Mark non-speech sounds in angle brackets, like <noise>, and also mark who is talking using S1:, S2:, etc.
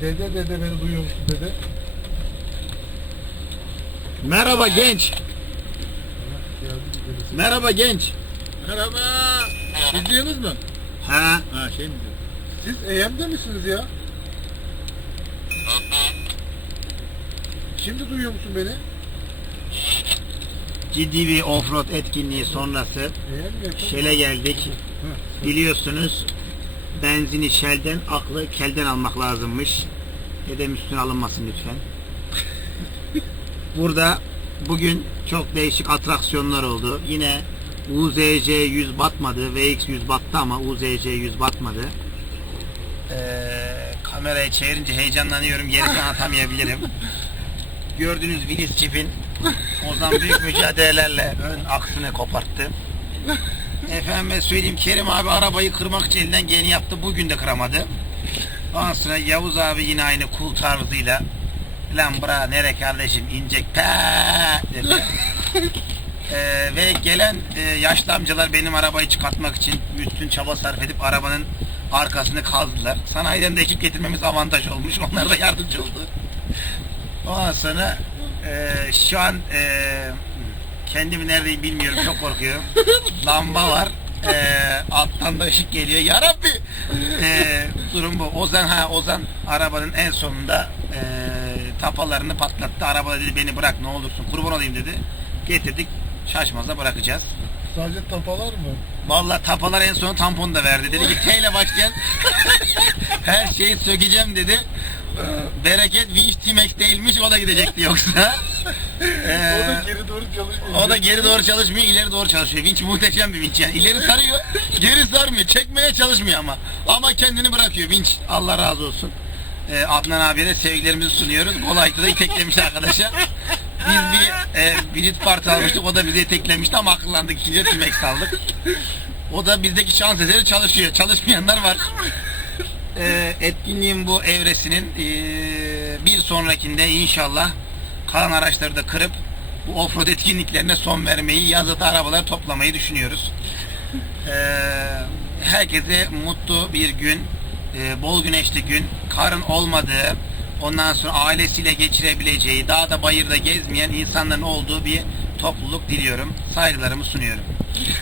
S1: Dede dede beni duyuyor musun dede?
S2: Merhaba genç. Merhaba genç.
S1: Merhaba. İzliyorsunuz mu?
S2: Ha.
S1: Ha şey mi diyor? Siz EYM'de misiniz ya? Şimdi duyuyor musun beni?
S2: Ciddi bir offroad etkinliği sonrası
S1: mi?
S2: Shell'e geldik. Biliyorsunuz benzini Shell'den, aklı kelden almak lazımmış. Dedem üstüne alınmasın lütfen. Burada bugün çok değişik atraksiyonlar oldu. Yine UZC 100 batmadı. VX 100 battı ama UZC 100 batmadı. Ee, kamerayı çevirince heyecanlanıyorum. Gerisini atamayabilirim. Gördüğünüz Willis Jeep'in Ozan büyük mücadelelerle ön aksını koparttı. Efendime söyleyeyim Kerim abi arabayı kırmak için elinden geleni yaptı. Bugün de kıramadı. Ondan sonra Yavuz abi yine aynı cool tarzıyla Lan bra nere kardeşim inecek dedi. <laughs> Ee, ve gelen e, yaşlı amcalar benim arabayı çıkartmak için bütün çaba sarf edip arabanın arkasını kazdılar. Sanayiden de ekip getirmemiz avantaj olmuş. Onlar da yardımcı oldu. Ondan sonra e, şu an e, kendimi neredeyim bilmiyorum. Çok korkuyorum. <laughs> Lamba var. E, alttan da ışık geliyor. Ya Rabbi! E, durum bu. Ozan ha Ozan arabanın en sonunda e, tapalarını patlattı. Araba dedi beni bırak ne olursun kurban olayım dedi. Getirdik. Şaşmazda bırakacağız.
S1: Sadece tapalar mı?
S2: Vallahi tapalar en son tampon da verdi. Dedi ki T ile başlayan <laughs> her şeyi sökeceğim dedi. Ee, Bereket Winch T-Max değilmiş o da gidecekti yoksa. Ee,
S1: o da geri doğru çalışmıyor.
S2: o da geri doğru çalışmıyor, ileri doğru çalışıyor. Vinç muhteşem bir vinç yani. İleri sarıyor, geri sarmıyor. Çekmeye çalışmıyor ama. Ama kendini bırakıyor vinç. Allah razı olsun. Ee, Adnan abiye de sevgilerimizi sunuyoruz. Kolaydı da iteklemiş arkadaşa. Biz bir e, bilet parti almıştık. O da bizi iteklemişti ama akıllandık. ikinci T-Max aldık. O da bizdeki şans eseri çalışıyor. Çalışmayanlar var. Ee, etkinliğin bu evresinin ee, bir sonrakinde inşallah kalan araçları da kırıp bu offroad etkinliklerine son vermeyi, yazıda arabaları toplamayı düşünüyoruz. Ee, herkese mutlu bir gün, ee, bol güneşli gün, karın olmadığı, ondan sonra ailesiyle geçirebileceği, dağda bayırda gezmeyen insanların olduğu bir topluluk diliyorum. Saygılarımı sunuyorum.